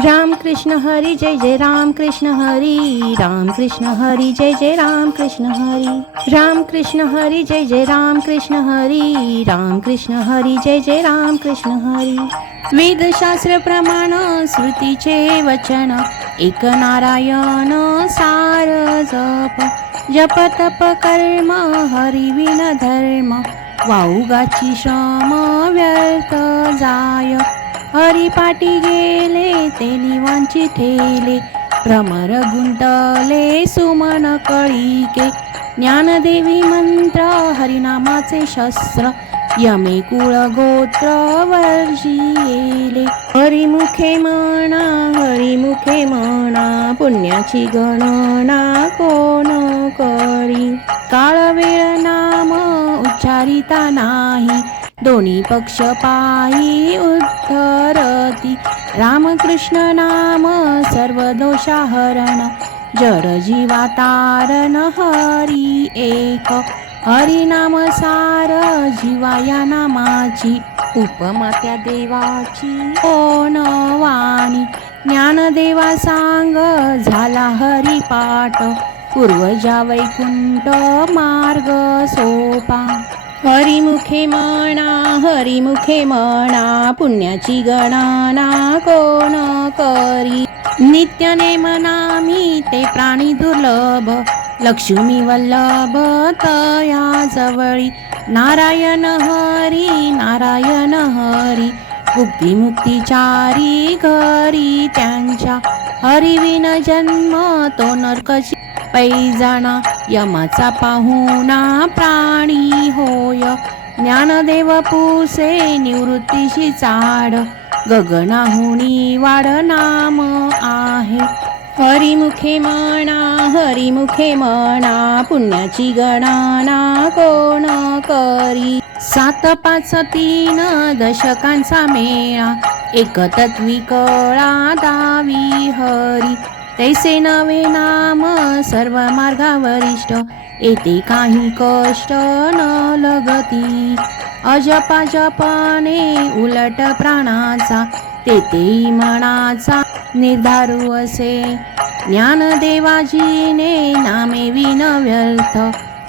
राम कृष्ण हरी जय जय राम कृष्ण हरी, राम कृष्ण हरी जय जय राम कृष्ण हरी, राम कृष्ण हरी जय जय राम कृष्ण हरी, राम कृष्ण हरी जय जय राम कृष्ण हरी. वेदशास्त्र प्रमाण श्रुतीचे वचन, एक नारायण सार जप. जप तप कर्म हरी विन धर्म, वाऊगाची श्रम व्यर्थ जाय. हरिपाटी गेले ते निवांची ठेले, भ्रमर गुंतले सुमन कळिके. ज्ञानदेवी मंत्र हरिनामाचे शस्त्र, यमे कुळ गोत्र वर्षिले. हरिमुखे म्हणा हरिमुखे म्हणा, पुण्याची गणना कोण करी. काळ वेळ नाम उच्चारिता नाही, दोन्ही पक्ष पायी उद्धरती. रामकृष्ण नाम सर्व दोषाहरण, जड जीवा तारण हरी एक. हरिनाम सार जीवा या नामाची, उपमा त्या देवाची कोण वाणी. ज्ञानदेवा सांग झाला हरिपाठ, पूर्वजा वैकुंठ मार्ग सोपा. हरिमुखे म्हणा हरिमुखे म्हणा, पुण्याची गणना कोण करी. नित्य नेम नामी ते प्राणी दुर्लभ, लक्ष्मी वल्लभ तया जवळी. नारायण हरी नारायण हरी, मुक्ती मुक्तीचारी घरी त्यांच्या. हरिविन जन्म तो नरकची पैजाणा, यमाचा पाहुणा प्राणी होय. ज्ञानदेव पुसे निवृत्तीशी चाड, गगनाहुनी वाढ नाम आहे. हरिमुखे म्हणा हरिमुखे म्हणा, पुण्याची गणना कोण करी. 7 5 3 दशकांचा मेळा, एक तत्वी कळा दावी हरी. तैसे नवे नाम सर्व मार्गावरिष्ठ, येते काही कष्ट न लगती. अजपा जपणे उलट प्राणाचा, तेथेही मनाचा निर्धारू असे. ज्ञानदेवाजीने नामे विन व्यर्थ,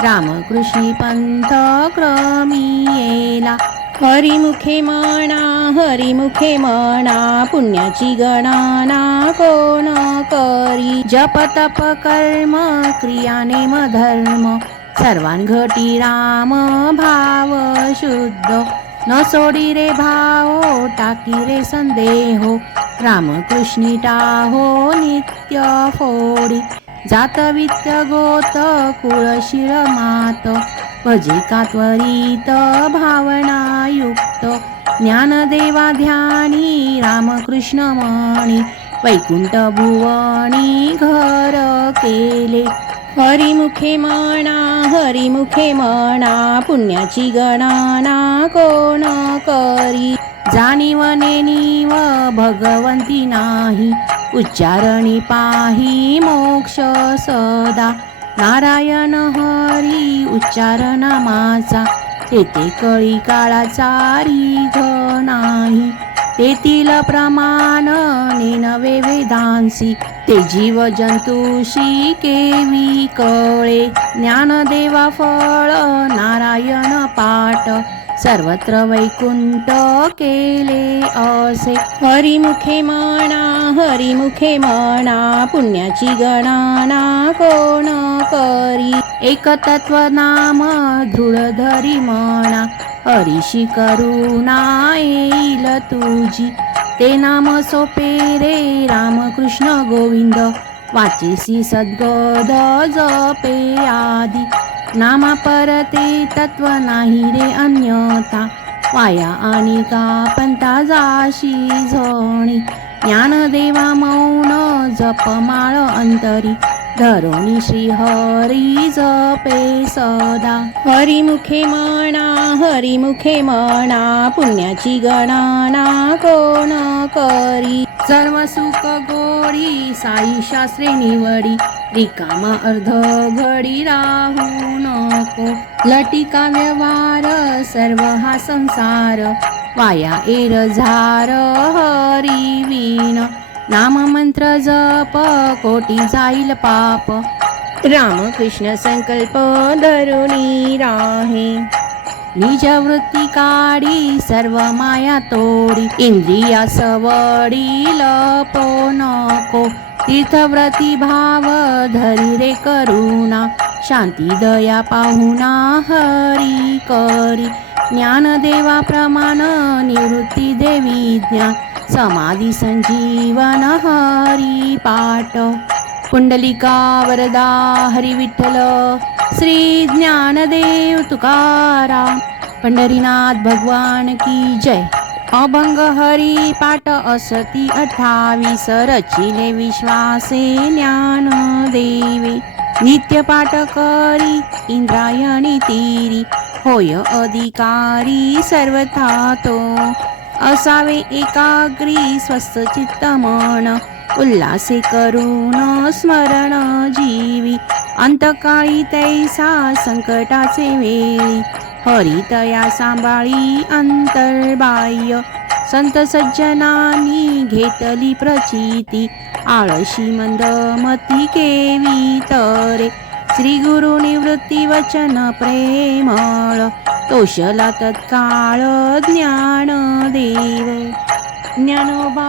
रामकृष्णी पंथ क्रमी येला. हरिमुखे म्हणा हरिमुखे म्हणा, पुण्याची गणना कोण करी. जप तप कर्म क्रिया नेम धर्म, सर्वांघटी राम भाव शुद्ध. न सोडी रे भाव टाकी रे संदेहो, रामकृष्णी टाहो नित्य फोडी. जात वित्त गोत कुळशीळ मात, भजे का त्वरित भावनायुक्त. ज्ञानदेवा ध्यानी रामकृष्ण मणी, वैकुंठ भुवनी घर केले. हरिमुखे म्हणा हरिमुखे म्हणा, पुण्याची गणना कोण करी. जाणीव नेणीव भगवंती नाही, उच्चारणी पाही मोक्ष सदा. नारायण हरी उच्चार नामाचा, तेथे कळी काळाचा रीघ नाही. तेथील प्रमाण नेनवे वेदांसी, ते जीव जंतुशी केवी कळे. ज्ञानदेवा फळ नारायण पाठ, सर्वत्र वैकुंठ केले असे. हरिमुखे म्हणा हरिमुखे म्हणा, पुण्याची गणना कोण करी. एक तत्व नाम दृढ धरी म्हणा, हरीशी करुणा येईल तुझी. ते नाम सोपे रे रामकृष्ण गोविंद, वाचेसी सद्गद जपे आदी. नामा परते तत्व नाही रे अन्यथा, वाया आणि का पंथा जाशी झणी. ज्ञानदेवा मौन जपमाळ अंतरी, धरोणी श्री हरी जपे सदा. हरिमुखे म्हणा हरिमुखे म्हणा, पुण्याची गणना कोण करी. सर्व सुख गोडी साई शास्त्रे निवडी, रिकामा अर्ध घडी राहू नको. लटिका व्यवहार सर्व हा संसार, वाया एरझार हरी विन. नाम मंत्र जप कोटी जाईल पाप रामकृष्ण संकल्प धरुणी राहे निज वृत्ती काढी सर्व माया तोडी इंद्रिया सवडी लपो नको तीर्थव्रती भाव धरी रे करुणा शांती दया पाहुणा हरी करी ज्ञानदेवा प्रमाण निवृत्ती देवी ज्ञान समाधी संजीवन हरी पाठ पुंडलिका वरदा हरी विठ्ठल श्री ज्ञानदेव तुकाराम पंढरीनाथ भगवान की जय। अभंग हरी पाठ असती 28 रचिले विश्वासे ज्ञान देवे नित्य पाठ करी इंद्रायणी तीरी होय अधिकारी सर्वथा तो असावे एकाग्री स्वस्थ चित्त मन उल्हासे करून स्मरण जीवी अंतकाळी तैसा संकटाचे वेळी हरितया सांभाळी अंतर्बाह्य संत सज्जनांनी घेतली प्रचिती आळशी मंदमती केवी तरे श्री गुरु निवृत्ती वचन प्रेमळ तोषला तत्काळ ज्ञान देव ज्ञानोबा